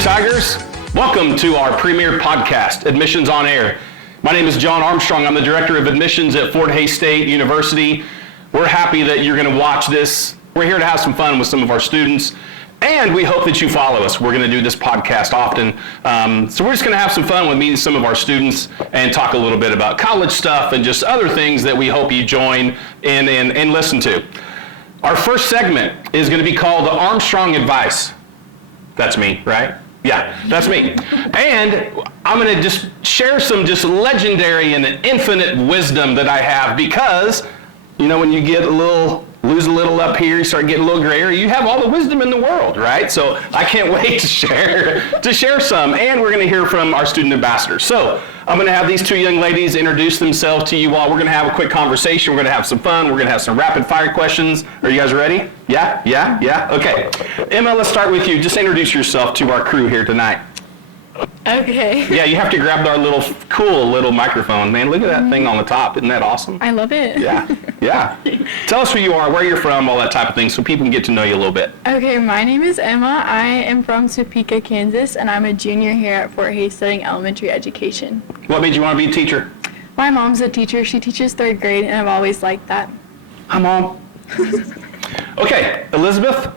Tigers. Welcome to our premier podcast, Admissions on Air. My name is John Armstrong. I'm the Director of Admissions at Fort Hays State University. We're happy that you're going to watch this. We're here to have some fun with some of our students, and we hope that you follow us. We're going to do this podcast often. So we're just going to have some fun with meeting some of our students and talk a little bit about college stuff and just other things that we hope you join in and listen to. Our first segment is going to be called the Armstrong Advice. That's me, right? Yeah, that's me. And I'm going to just share some just legendary and infinite wisdom that I have because, you know, when you get lose a little up here, you start getting a little grayer, you have all the wisdom in the world, right? So I can't wait to share some. And we're going to hear from our student ambassadors. So I'm going to have these two young ladies introduce themselves to you all. We're going to have a quick conversation. We're going to have some fun. We're going to have some rapid fire questions. Are you guys ready? Yeah? Okay. Emma, let's start with you. Just introduce yourself to our crew here tonight. Okay. Yeah, you have to grab our cool little microphone. Man, look at that thing on the top. Isn't that awesome? I love it. Yeah. Tell us who you are, where you're from, all that type of thing, so people can get to know you a little bit. Okay, my name is Emma. I am from Topeka, Kansas, and I'm a junior here at Fort Hays studying elementary education. What made you want to be a teacher? My mom's a teacher. She teaches 3rd grade, and I've always liked that. Hi, Mom. Okay, Elizabeth?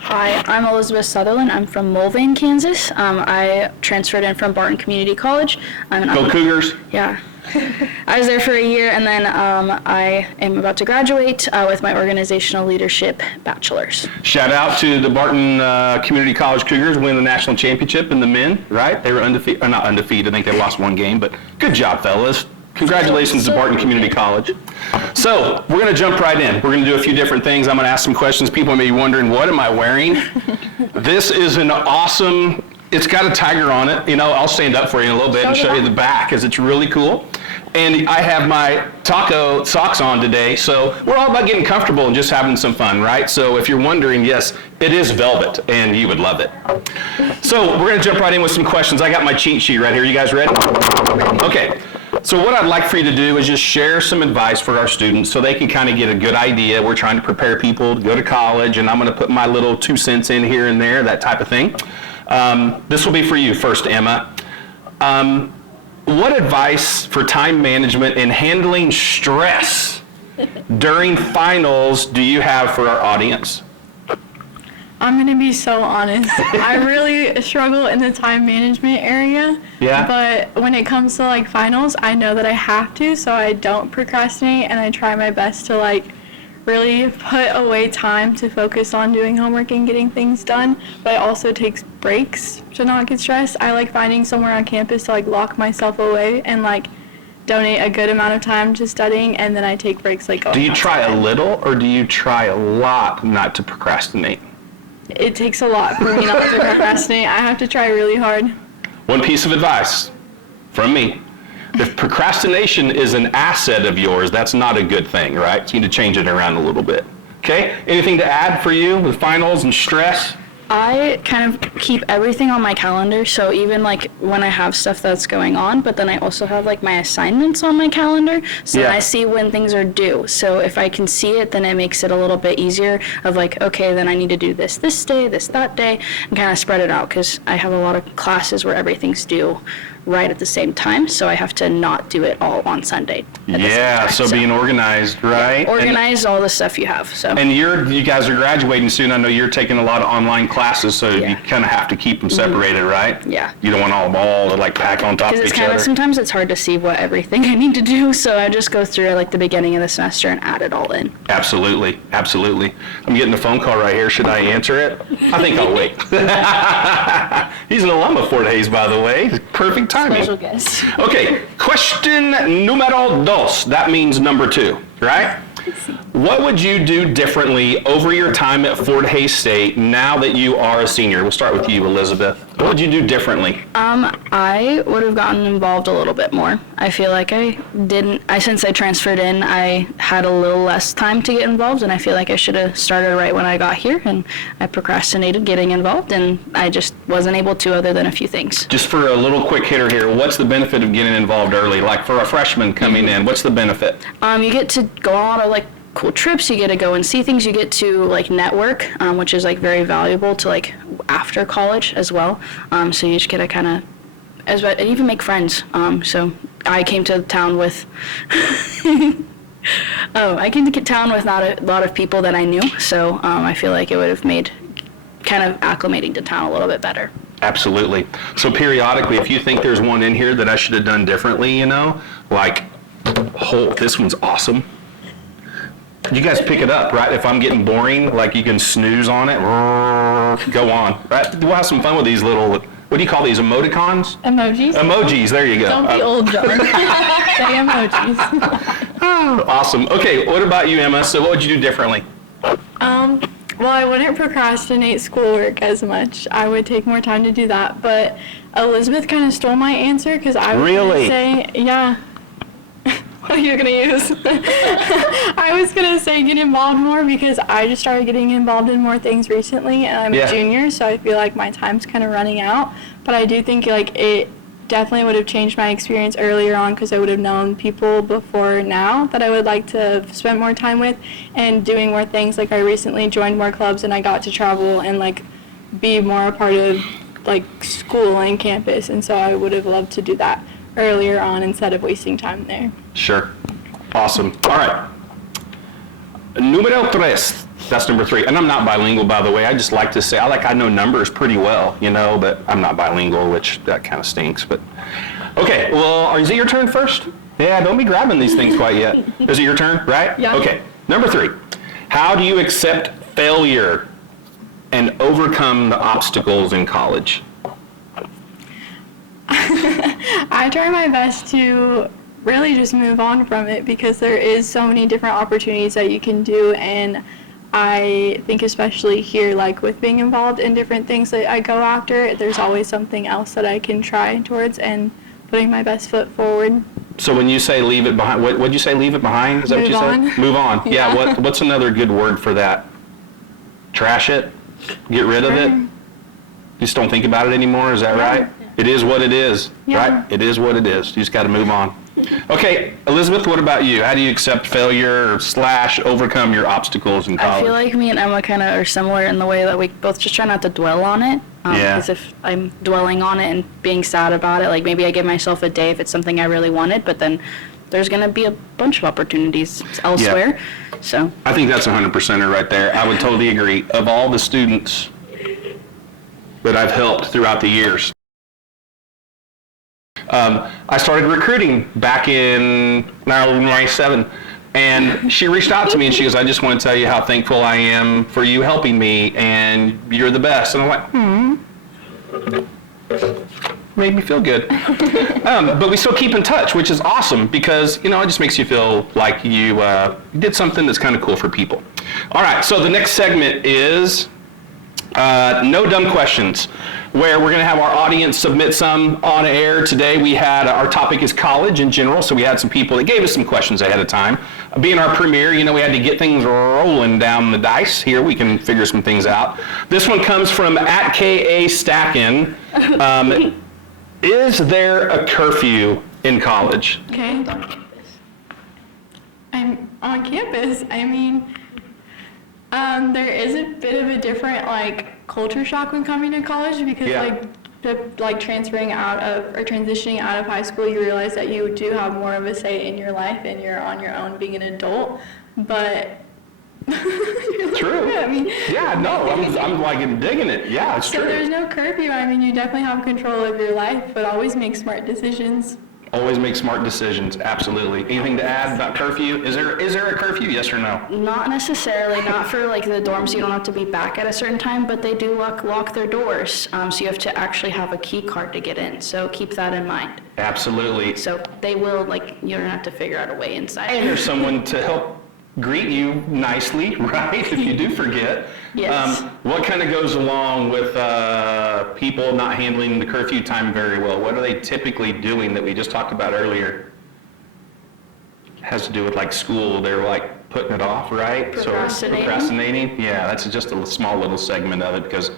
Hi, I'm Elizabeth Sutherland. I'm from Mulvane, Kansas. I transferred in from Barton Community College. Go Cougars. Yeah. I was there for a year, and then I am about to graduate with my organizational leadership bachelor's. Shout out to the Barton Community College Cougars winning the national championship in the men, right? They were undefeated, not undefeated. I think they lost one game, but good job, fellas. Congratulations to Barton Community College. So we're going to jump right in. We're going to do a few different things. I'm going to ask some questions. People may be wondering, what am I wearing? This is an awesome, it's got a tiger on it. You know, I'll stand up for you in a little bit and show you the back because it's really cool. And I have my taco socks on today. So we're all about getting comfortable and just having some fun, right? So if you're wondering, yes, it is velvet and you would love it. So we're going to jump right in with some questions. I got my cheat sheet right here. You guys ready? Okay. So what I'd like for you to do is just share some advice for our students so they can kind of get a good idea. We're trying to prepare people to go to college, and I'm going to put my little 2 cents in here and there, that type of thing. This will be for you first, Emma. What advice for time management and handling stress during finals do you have for our audience? I'm going to be so honest. I really struggle in the time management area. Yeah. But when it comes to like finals, I know that I have to, so I don't procrastinate, and I try my best to like really put away time to focus on doing homework and getting things done. But I also take breaks to not get stressed. I like finding somewhere on campus to like lock myself away and like donate a good amount of time to studying, and then I take breaks like going Do you try outside. a little or do you try a lot not to procrastinate? It takes a lot for me not to procrastinate. I have to try really hard. One piece of advice from me. If procrastination is an asset of yours, that's not a good thing, right? So you need to change it around a little bit. Okay? Anything to add for you with finals and stress? I kind of keep everything on my calendar, so even like when I have stuff that's going on, but then I also have like my assignments on my calendar, so Yeah. I see when things are due. So if I can see it, then it makes it a little bit easier of like, okay, then I need to do this day, this that day, and kind of spread it out, because I have a lot of classes where everything's due right at the same time, so I have to not do it all on Sunday at the same time. So being organized, right? Organize all the stuff you have. So. And you guys are graduating soon. I know you're taking a lot of online classes, so you Yeah. kind of have to keep them separated, right? Yeah. You don't want all to like pack on top of Because each other. sometimes it's hard to see what everything I need to do, so I just go through like the beginning of the semester and add it all in. Absolutely. I'm getting a phone call right here. Should I answer it? I think I'll wait. He's an alum of Fort Hays, by the way. Perfect timing. Special guest. Okay, question numero dos. That means number 2, right? What would you do differently over your time at Fort Hays State now that you are a senior? We'll start with you, Elizabeth. What would you do differently? I would have gotten involved a little bit more. I feel like since I transferred in, I had a little less time to get involved, and I feel like I should have started right when I got here, and I procrastinated getting involved, and I just wasn't able to other than a few things. Just for a little quick hitter here, what's the benefit of getting involved early? Like for a freshman coming in, what's the benefit? You get to go on a lot of like cool trips, you get to go and see things, you get to like network, which is like very valuable to like after college as well. So you just get to kind of, and even make friends. So I came to town with, I came to town with not a lot of people that I knew. So I feel like it would have made kind of acclimating to town a little bit better. Absolutely. So periodically, if you think there's one in here that I should have done differently, like, oh, this one's awesome. You guys pick it up, right? If I'm getting boring, like you can snooze on it, go on, right? We'll have some fun with these little, what do you call these, emoticons? Emojis? Emojis, there you go. Don't be old, John. Say emojis. Awesome. Okay, what about you, Emma? So what would you do differently? Well, I wouldn't procrastinate schoolwork as much. I would take more time to do that. But Elizabeth kind of stole my answer because I was going to say, yeah. What are you going to use? I was going to say get involved more because I just started getting involved in more things recently, and I'm a junior, so I feel like my time's kind of running out. But I do think like it definitely would have changed my experience earlier on because I would have known people before now that I would like to have spent more time with and doing more things. Like I recently joined more clubs and I got to travel and like be more a part of like school and campus, and so I would have loved to do that earlier on instead of wasting time there. Sure. Awesome. All right. Número tres. That's number 3. And I'm not bilingual, by the way. I just like to say, I know numbers pretty well, but I'm not bilingual, which that kind of stinks. But okay, well, is it your turn first? Yeah, don't be grabbing these things quite yet. Is it your turn, right? Yeah. Okay. Number 3. How do you accept failure and overcome the obstacles in college? I try my best to really just move on from it because there is so many different opportunities that you can do, and I think especially here, like with being involved in different things that I go after, there's always something else that I can try towards and putting my best foot forward. So when you say leave it behind, what'd you say, leave it behind? Is that what you said? Move on. Yeah, what's another good word for that? Trash it? Get rid of it? Just don't think about it anymore, is that right? It is what it is, right? It is what it is. You just got to move on. Okay, Elizabeth, what about you? How do you accept failure / overcome your obstacles in college? I feel like me and Emma kind of are similar in the way that we both just try not to dwell on it. Because if I'm dwelling on it and being sad about it, like maybe I give myself a day if it's something I really wanted, but then there's going to be a bunch of opportunities elsewhere. Yeah. So I think that's 100% right there. I would totally agree. Of all the students that I've helped throughout the years, I started recruiting back in 97, and she reached out to me and she goes, I just want to tell you how thankful I am for you helping me, and you're the best. And I'm like, made me feel good. But we still keep in touch, which is awesome because, it just makes you feel like you did something that's kind of cool for people. All right, so the next segment is No Dumb Questions, where we're going to have our audience submit some on air. Today we had, our topic is college in general, so we had some people that gave us some questions ahead of time. Being our premiere, we had to get things rolling down the dice. Here we can figure some things out. This one comes from @KA Stackin. Is there a curfew in college? Okay. I'm on campus. I mean, there is a bit of a different culture shock when coming to college because transferring out of or transitioning out of high school, you realize that you do have more of a say in your life and you're on your own being an adult. But true. I mean, I'm digging it. Yeah, it's true. So there's no curfew. I mean, you definitely have control of your life, but always make smart decisions. Always make smart decisions, absolutely. Anything to add about curfew? Is there a curfew, yes or no? Not necessarily, not for the dorms, you don't have to be back at a certain time, but they do lock their doors, so you have to actually have a key card to get in, so keep that in mind. Absolutely. So they will, you don't have to figure out a way inside. And there's someone to help greet you nicely, right, if you do forget. Yes. What kind of goes along with people not handling the curfew time very well? What are they typically doing that we just talked about earlier? Has to do with school. They're putting it off, right? Procrastinating. So procrastinating. Yeah, that's just a small little segment of it because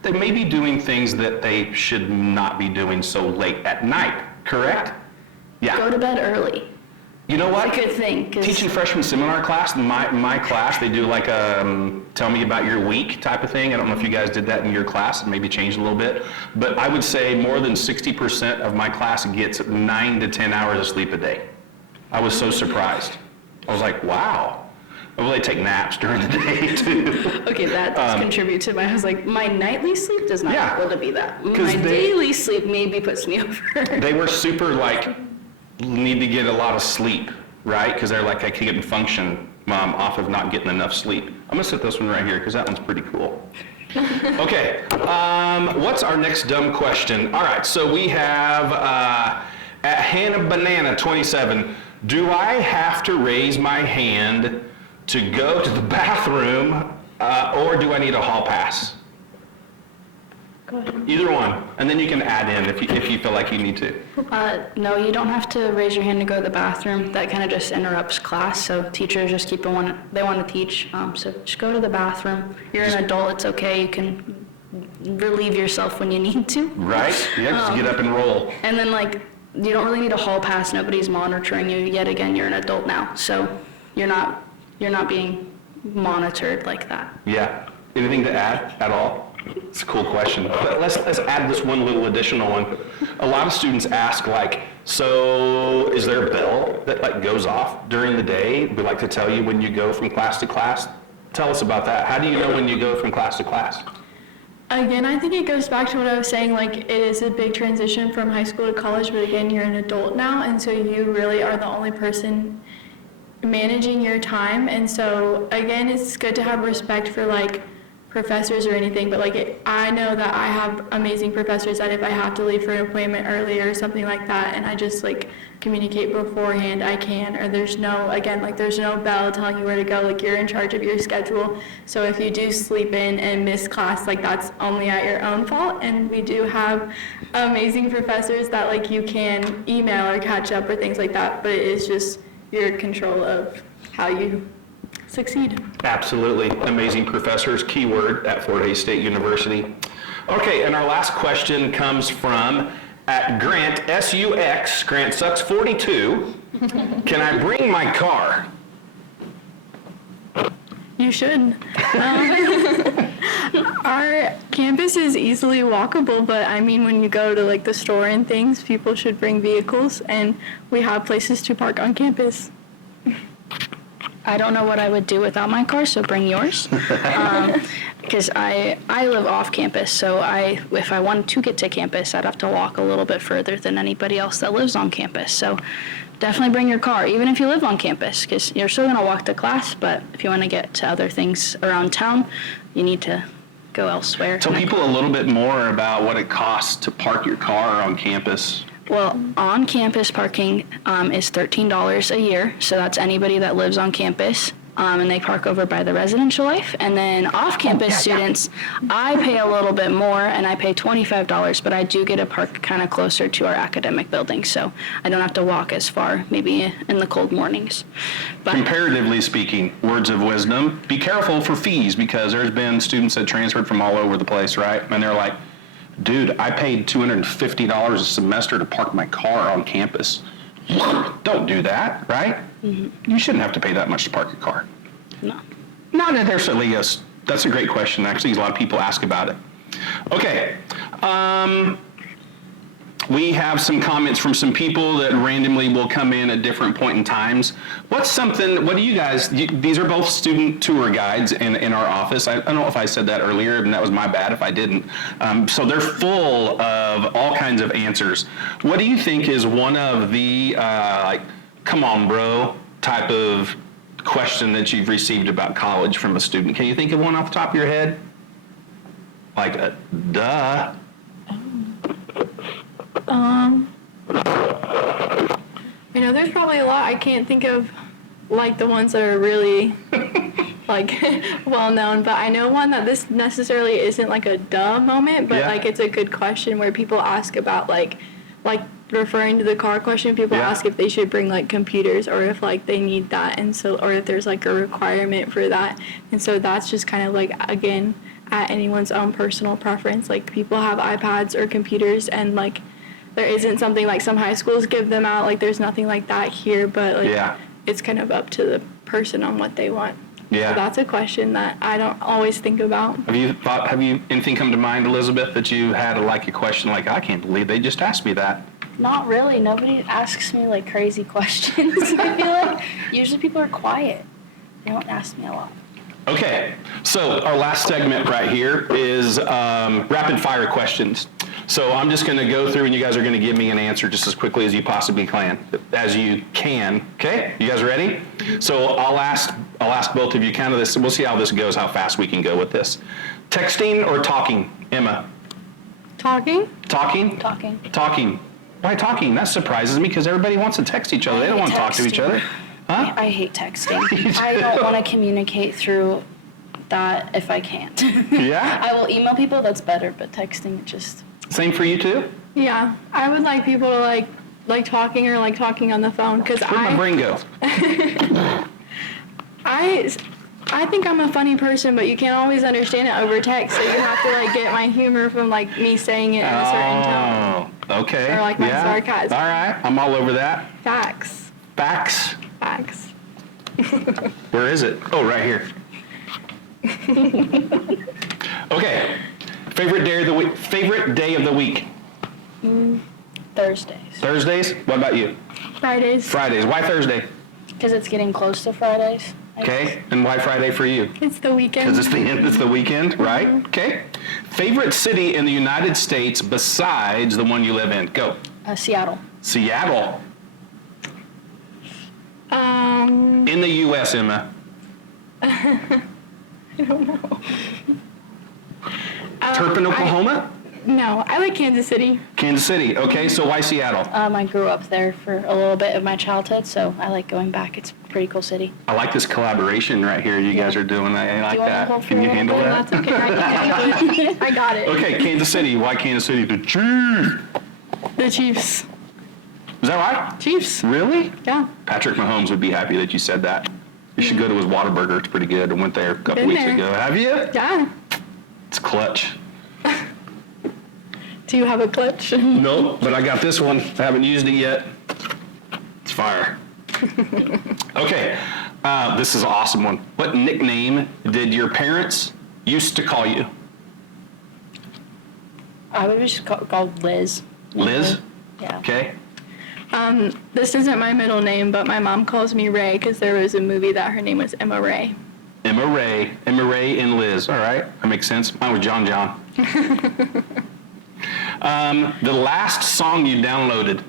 they may be doing things that they should not be doing so late at night, correct? Yeah. Go to bed early. You know what? It's a good thing. 'Cause Teaching freshman seminar class, my class, they do like a tell me about your week type of thing. I don't know if you guys did that in your class, and maybe changed a little bit. But I would say more than 60% of my class gets 9 to 10 hours of sleep a day. I was so surprised. I was like, wow. Well, they take naps during the day too. Okay, that does contribute to I was like, my nightly sleep does not Yeah. equal to be that. 'Cause My daily sleep maybe puts me over. They were super like, need to get a lot of sleep, right? Because they're like, I couldn't function, Mom, off of not getting enough sleep. I'm gonna set this one right here because that one's pretty cool. Okay, what's our next dumb question? All right, so we have at Hannah Banana 27, do I have to raise my hand to go to the bathroom or do I need a hall pass? Go ahead. Either one, and then you can add in if you feel like you need to. No, you don't have to raise your hand to go to the bathroom. That kind of just interrupts class, so teachers just keep it they want to teach. So just go to the bathroom. You're an adult, it's okay. You can relieve yourself when you need to. Right? Yeah, just get up and roll. And then you don't really need a hall pass. Nobody's monitoring you. Yet again, you're an adult now, so you're not being monitored like that. Yeah. Anything to add at all? It's a cool question. Let's add this one little additional one. A lot of students ask so is there a bell that goes off during the day? We like to tell you when you go from class to class. Tell us about that. How do you know when you go from class to class? Again, I think it goes back to what I was saying, it is a big transition from high school to college, but again, you're an adult now, and so you really are the only person managing your time. And so again, it's good to have respect for professors or anything, but I know that I have amazing professors that if I have to leave for an appointment early or something like that, and I just communicate beforehand, I can, or there's no bell telling you where to go, you're in charge of your schedule. So if you do sleep in and miss class, that's only at your own fault. And we do have amazing professors that you can email or catch up or things like that, but it is just your control of how you succeed. Absolutely. Amazing professors, keyword at Fort Hays State University. Okay, and our last question comes from at Grant, SUX, Grant Sucks 42. Can I bring my car? You should. Our campus is easily walkable, but I mean, when you go to the store and things, people should bring vehicles, and we have places to park on campus. I don't know what I would do without my car, so bring yours. Because I live off campus, so if I wanted to get to campus, I'd have to walk a little bit further than anybody else that lives on campus. So definitely bring your car, even if you live on campus, because you're still going to walk to class, but if you want to get to other things around town, you need to go elsewhere. Tell people a little bit more about what it costs to park your car on campus. Well, on-campus parking is $13 a year, so that's anybody that lives on campus, and they park over by the residential life. And then off-campus students, I pay a little bit more, and I pay $25, but I do get to park kind of closer to our academic building, so I don't have to walk as far, maybe in the cold mornings. But Comparatively speaking, words of wisdom, be careful for fees, because there's been students that transferred from all over the place, right? And they're like, dude, I paid $250 a semester to park my car on campus. Don't do that, right? Mm-hmm. You shouldn't have to pay that much to park your car. no. Not necessarily, yes. That's a great question. Actually, a lot of people ask about it. Okay. We have some comments from some people that randomly will come in at different point in times. What do you guys, these are both student tour guides in our office. I don't know if I said that earlier, and that was my bad if I didn't. So they're full of all kinds of answers. What do you think is one of the, come on, bro, type of question that you've received about college from a student? Can you think of one off the top of your head? Duh. There's probably a lot. I can't think of the ones that are really well known, but I know one that this necessarily isn't a duh moment, but Yeah. it's a good question where people ask about referring to the car question. People Yeah. ask if they should bring computers or if they need that, and so or if there's a requirement for that, and so that's just kind of again at anyone's own personal preference. People have iPads or computers, and there isn't something like some high schools give them out. Like there's nothing like that here, but like Yeah. it's kind of up to the person on what they want. Yeah. So that's a question that I don't always think about. Have you anything come to mind, Elizabeth, that you had like a question like, I can't believe they just asked me that? Not really. Nobody asks me like crazy questions. I feel like usually people are quiet. They don't ask me a lot. Okay, so our last segment right here is rapid fire questions. So I'm just going to go through and you guys are going to give me an answer just as quickly as you possibly can. Okay? You guys ready? So I'll ask both of you kind of this. We'll see how this goes, how fast we can go with this. Texting or talking? Emma? Talking? Talking? Talking. Talking. Why talking? That surprises me because everybody wants to text each other. They don't want to talk to each other. Huh? I hate texting. I don't want to communicate through that if I can't. Yeah? I will email people, that's better, but texting just... Same for you too? Yeah, I would like people to like talking or like talking on the phone because Where'd my brain go? I think I'm a funny person, but you can't always understand it over text, so you have to like get my humor from like me saying it in a certain tone. Oh, okay. Or like my sarcasm. All right, I'm all over that. Facts. Facts. Facts. Where is it? Oh, right here. Okay. Favorite day of the week? Thursdays. Thursdays? What about you? Fridays. Fridays. Why Thursday? Because it's getting close to Fridays. Okay. And why Friday for you? It's the weekend. Because it's the weekend, right? Okay. Favorite city in the United States besides the one you live in? Go. Seattle. Seattle. In the U.S., Emma. I don't know. Turpin, Oklahoma? No, I like Kansas City. Kansas City. Okay, so why Seattle? I grew up there for a little bit of my childhood, so I like going back. It's a pretty cool city. I like this collaboration right here you guys are doing. I like Do you want to that. hold for Can a you little handle bit? that? That's okay. I can handle it. I got it. Okay, Kansas City. Why Kansas City? The Chiefs. The Chiefs. Is that right? Chiefs. Really? Yeah. Patrick Mahomes would be happy that you said that. You should go to his Whataburger. It's pretty good. I went there a couple Been weeks there. ago. Have you? Yeah. It's clutch. Do you have a clutch? Nope, but I got this one. I haven't used it yet. It's fire. Okay, this is an awesome one. What nickname did your parents used to call you? I would just called Liz. Liz? Yeah. Okay. This isn't my middle name, but my mom calls me Ray because there was a movie that her name was Emma Ray. Emma Ray and Liz. All right, that makes sense. Mine was John. The last song you downloaded.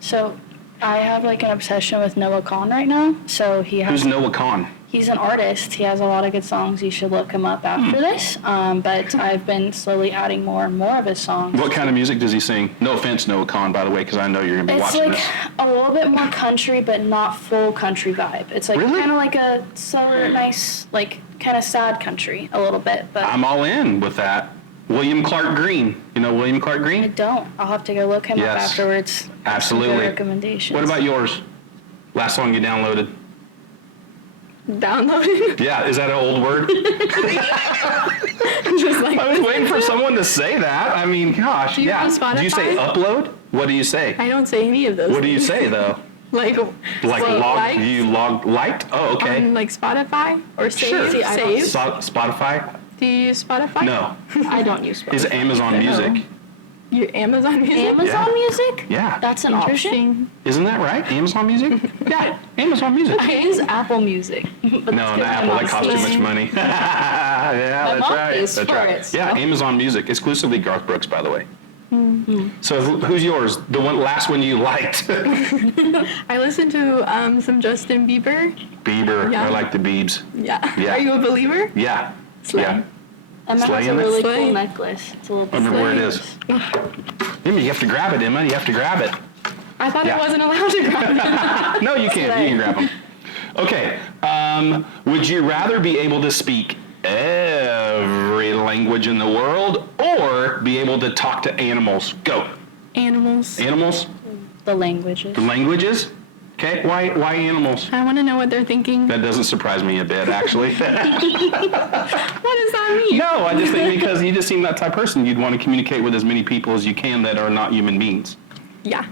So I have like an obsession with Noah Kahan right now. So Who's Noah Kahan? He's an artist. He has a lot of good songs. You should look him up after this. But I've been slowly adding more and more of his songs. What kind of music does he sing? No offense, Noah Kahan, by the way, because I know you're going to be It's watching like this. a little bit more country, but not full country vibe. It's like Really? kind of like a slower, nice, like kind of sad country a little bit. But I'm all in with that. William Clark Green. You know William Clark I Green? don't. I'll have to go look him up Yes. afterwards. Absolutely. Some good recommendations. What about yours? Last song you downloaded? Downloaded. Yeah, is that an old word? Just like I was waiting for someone to say that. I mean, gosh, Do you yeah. have Do you say Spotify? upload? What do you say? I don't say any of those. What do you things. say though? Like Like liked? Oh, okay. On like Spotify or save. Sure. See, save. Spotify? Do you use Spotify? No. I don't use Spotify. Is it Amazon Music? Your Amazon Music. Amazon Yeah. Music? Yeah. That's an option. Interesting. Isn't that right? Amazon Music? Yeah, Amazon Music. I use Apple Music. But No, that's 'cause not my Apple. mom That costs too sees- much money. Yeah, My that's mom right. pays That's for right. it, so. Yeah, Amazon Music, exclusively Garth Brooks, by the way. So who's yours? The last one you liked? I listened to some Justin Bieber. Bieber. Yeah. I like the Biebs. Yeah. Yeah. Are you a believer? Yeah. Slay. Yeah. Emma has Slaying a it? really Slay. cool necklace. It's a little I remember where it is. Emma, you have to grab it, Emma. You have to grab it. I thought Yeah. I wasn't allowed to grab it. No, you can't. You can grab them. Okay. Would you rather be able to speak every language in the world or be able to talk to animals? Go. Animals. Animals? The languages. The languages? Okay, why animals? I want to know what they're thinking. That doesn't surprise me a bit, actually. What does that mean? No, I just think because you just seem that type of person. You'd want to communicate with as many people as you can that are not human beings. Yeah.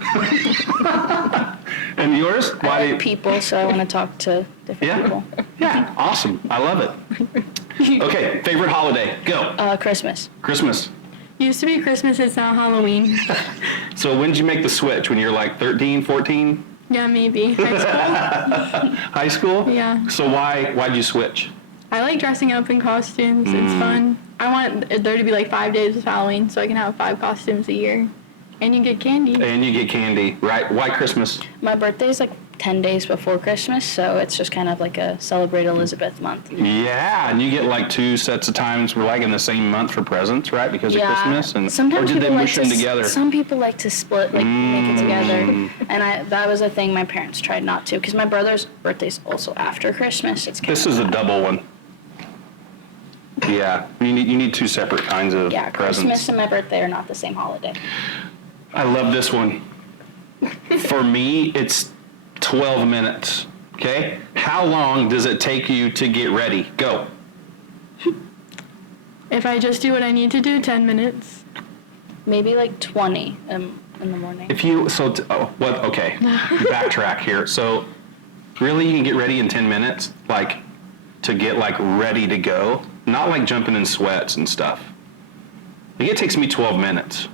And yours? I like people, so I want to talk to different people. Yeah, awesome. I love it. Okay, favorite holiday? Go. Christmas. Christmas. Used to be Christmas, it's now Halloween. So when did you make the switch? When you're like 13, 14? Yeah, maybe. High school. High school? Yeah. So why'd you switch? I like dressing up in costumes. It's fun. I want there to be like 5 days of Halloween so I can have 5 costumes a year. And you get candy. And you get candy, right? Why Christmas? My birthday's like 10 days before Christmas, so it's just kind of like a celebrate Elizabeth month. Yeah, and you get like 2 sets of times. We're like in the same month for presents, right? Because of Christmas, and sometimes or did they people mush them together? Some people like to split, like make it together, and that was a thing my parents tried not to, because my brother's birthday's also after Christmas. It's kind This of is a bad. double one. Yeah, you need 2 separate kinds of Yeah, presents. Christmas and my birthday are not the same holiday. I love this one. For me, it's 12 minutes. Okay, how long does it take you to get ready? Go. If I just do what I need to do, 10 minutes. Maybe like 20 in the morning. If you okay, backtrack here. So, really, you can get ready in 10 minutes, like to get like ready to go, not like jumping in sweats and stuff. Like, it takes me 12 minutes.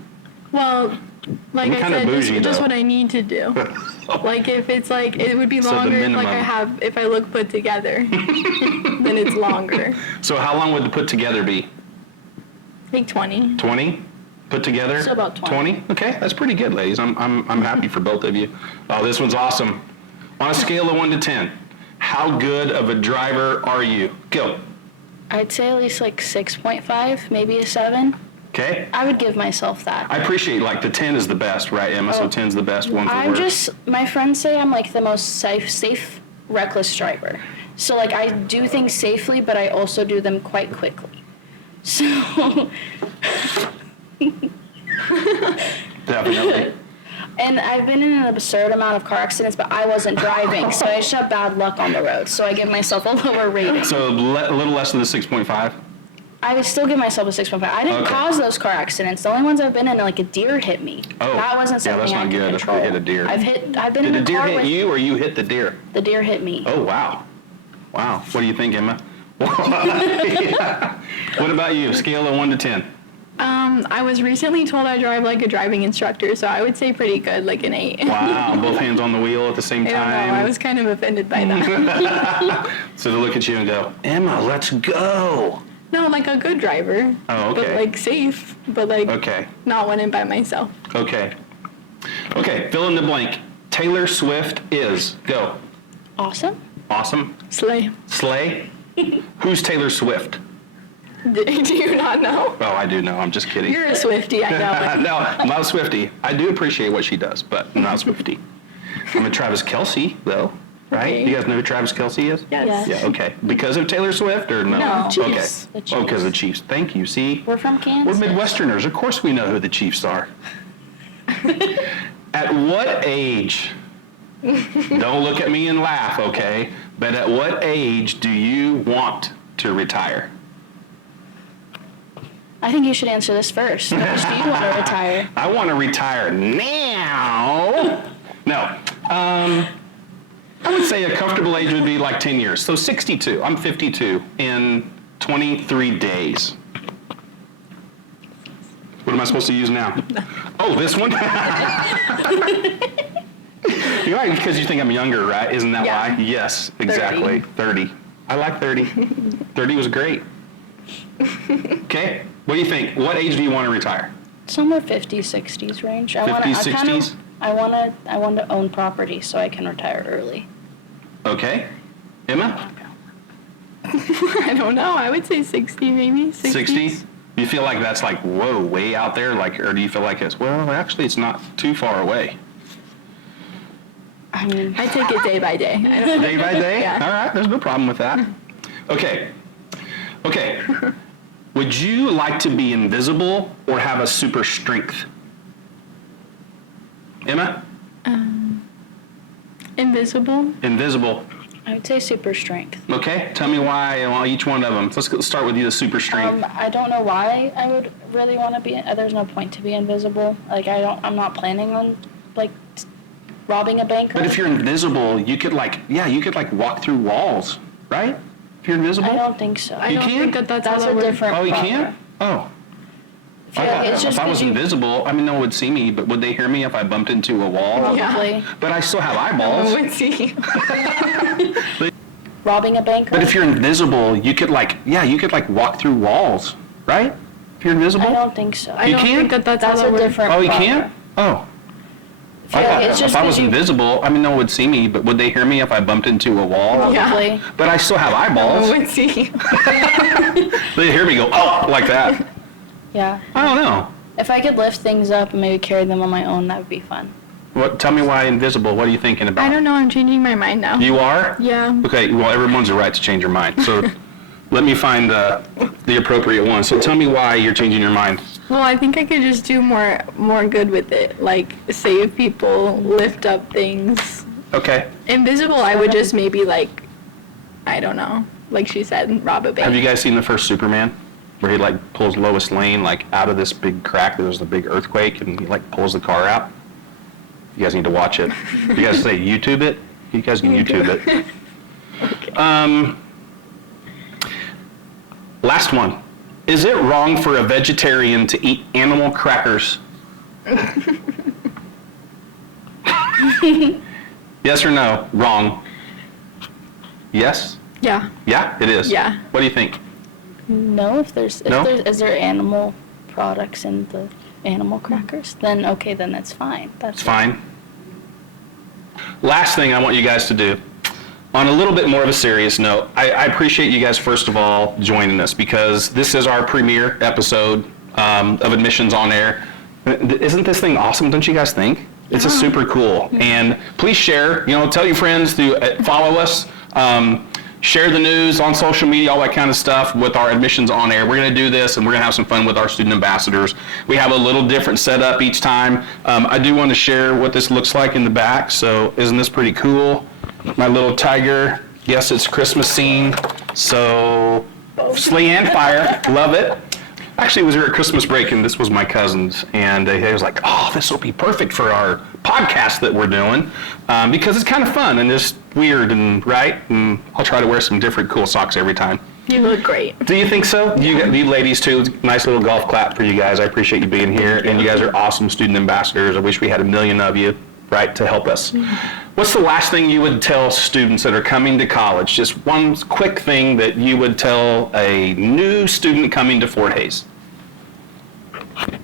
Well, like I'm I kinda said, bougie, just though. what I need to do. Like if it's like, it would be So the longer if like minimum. if I look put together, then it's longer. So, how long would the put together be? Like 20. 20 put together? So about 20. Okay, that's pretty good, ladies. I'm happy for both of you. Oh, this one's awesome. On a scale of 1 to 10, how good of a driver are you? Go. I'd say at least like 6.5, maybe a 7. Okay. I would give myself that. I appreciate, like, the 10 is the best, right, Emma? So 10's the best one for work. My friends say I'm like the most safe, reckless driver. So like I do things safely, but I also do them quite quickly. So, Definitely. and I've been in an absurd amount of car accidents, but I wasn't driving, so I just have bad luck on the road. So I give myself a lower rating. So a little less than the 6.5? I would still give myself a 6.5. I didn't Okay. cause those car accidents. The only ones I've been in, like a deer hit me. Oh, That wasn't yeah, something that's I not could good if you control. hit a deer. I've been Did in the a deer car hit with you or you hit the deer? the deer hit me. Oh, wow. Wow. What do you think, Emma? Yeah. What about you? Scale of 1 to 10. I was recently told I drive like a driving instructor, so I would say pretty good, like an 8. Wow. Both hands on the wheel at the same I don't time. know, I was kind of offended by that. So they look at you and go, Emma, let's go. No, like a good driver. Oh, But okay. like safe, but like Okay. not winning by myself. Okay. Okay. Fill in the blank. Taylor Swift is. Go. Awesome. Awesome. Slay. Slay. Who's Taylor Swift? Do you not know? Oh, I do know. I'm just kidding. You're a Swiftie, I know. No, I'm not a Swiftie. I do appreciate what she does, but I'm not a Swiftie. I'm a Travis Kelce, though, right? Okay. You guys know who Travis Kelce is? Yes. Yeah, okay. Because of Taylor Swift or no? No. Chiefs. Okay. The Chiefs. Oh, because of the Chiefs. Thank you. See? We're from We're Kansas. Midwesterners. Of course we know who the Chiefs are. At what age? Don't look at me and laugh, okay? But at what age do you want to retire? I think you should answer this first. What age do you want to retire? I want to retire now. No. I would say a comfortable age would be like 10 years. So 62. I'm 52 in 23 days. What am I supposed to use now? Oh, this one? You're right, because you think I'm younger, right? Isn't that Yeah. why? Yes, exactly. 30. I like 30. 30 was great. Okay. What do you think? What age do you want to retire? Somewhere 50s, 60s range. 50s, 60s? I want to own property so I can retire early. Okay. Emma? I don't know. I would say 60 maybe. 60s. 60? You feel like that's like, whoa, way out there? Like, or do you feel like it's, well, actually, it's not too far away? I mean, I take it day by day. I don't Day by day? Yeah. All right, there's no problem with that. Okay. Okay. Would you like to be invisible or have a super strength? Emma? Invisible. Invisible. I would say super strength. Okay, tell me why on each one of them. Let's start with you, the super strength. I don't know why I would really want to be. There's no point to be invisible. Like I'm not planning on like robbing a bank. But if you're invisible, you could walk through walls, right? If you're invisible? I don't think so. I don't can't? think that's how That's that a works. different. Oh, you problem. can't? Oh. It's just If I was 'cause you- invisible, I mean, no one would see me, but would they hear me if I bumped into a wall? Yeah. Probably. But I still have No eyeballs. one would see. Robbing a bank. But if you're invisible, you could walk through walls, right? If you're invisible? I don't think so. I You don't can't? think that's how That's that a works. different. Oh, you problem. can't? Oh. It's just If I 'cause was you- invisible, I mean, no one would see me, but would they hear me if I bumped into a wall? Yeah. Probably. But I still have No eyeballs. one would see. They hear me go, oh, like that. Yeah. I don't know. If I could lift things up and maybe carry them on my own, that would be fun. Tell me why invisible. What are you thinking about? I don't know. I'm changing my mind now. You are? Yeah. Okay, well, everyone's a right to change your mind. So let me find the appropriate one. So tell me why you're changing your mind. Well, I think I could just do more good with it. Like save people, lift up things. Okay. Invisible, I would just maybe like, I don't know, like she said, rob a bank. Have you guys seen the first Superman? Where he like pulls Lois Lane like out of this big crack. There was a big earthquake and he like pulls the car out. You guys need to watch it. You guys say YouTube it? You guys can YouTube it. Okay. Last one. Is it wrong for a vegetarian to eat animal crackers? Yes or no? Wrong. Yes? Yeah. Yeah, it is. Yeah. What do you think? No, if No? is there animal products in the animal crackers? Then okay, then that's fine. That's It's fine. Last thing I want you guys to do, on a little bit more of a serious note, I appreciate you guys, first of all, joining us because this is our premiere episode of Admissions on Air. Isn't this thing awesome, don't you guys think? It's just super cool. And please share, tell your friends to follow us, share the news on social media, all that kind of stuff with our Admissions on Air. We're going to do this and we're going to have some fun with our student ambassadors. We have a little different setup each time. I do want to share what this looks like in the back. So isn't this pretty cool? My little tiger. Yes, it's Christmas scene. So sleigh and fire. Love it. Actually, it was here at Christmas break, and this was my cousin's, and he was like, oh, this will be perfect for our podcast that we're doing, because it's kind of fun and just weird and right, and I'll try to wear some different cool socks every time. You look great. Do you think so? You ladies, too, nice little golf clap for you guys. I appreciate you being here, and you guys are awesome student ambassadors. I wish we had 1 million of you, right, to help us. What's the last thing you would tell students that are coming to college? Just one quick thing that you would tell a new student coming to Fort Hays.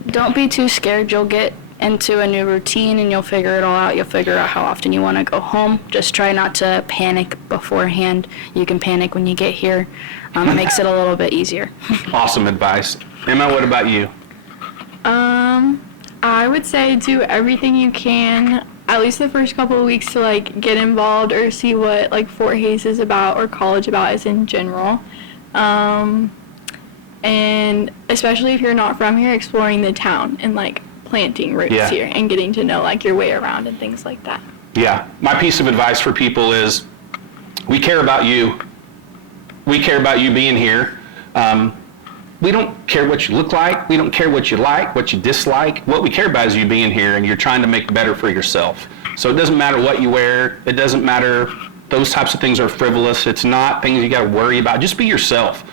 Don't be too scared. You'll get into a new routine and you'll figure it all out. You'll figure out how often you want to go home. Just try not to panic beforehand. You can panic when you get here. It makes it a little bit easier. Awesome advice. Emma, what about you? I would say do everything you can, at least the first couple of weeks, to like get involved or see what like Fort Hays is about or college about is in general. And especially if you're not from here, exploring the town and like planting roots Yeah. here and getting to know like your way around and things like that. Yeah, my piece of advice for people is we care about you. We care about you being here. We don't care what you look like. We don't care what you like, what you dislike. What we care about is you being here and you're trying to make better for yourself. So it doesn't matter what you wear. It doesn't matter. Those types of things are frivolous. It's not things you got to worry about. Just be yourself.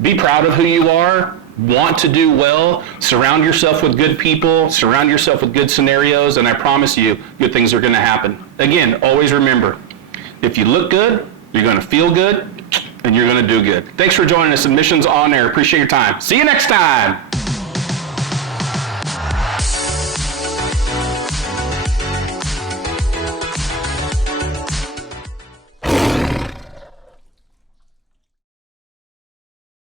Be proud of who you are. Want to do well. Surround yourself with good people. Surround yourself with good scenarios. And I promise you, good things are going to happen. Again, always remember, if you look good, you're going to feel good, and you're going to do good. Thanks for joining us, Admissions on Air. Appreciate your time. See you next time.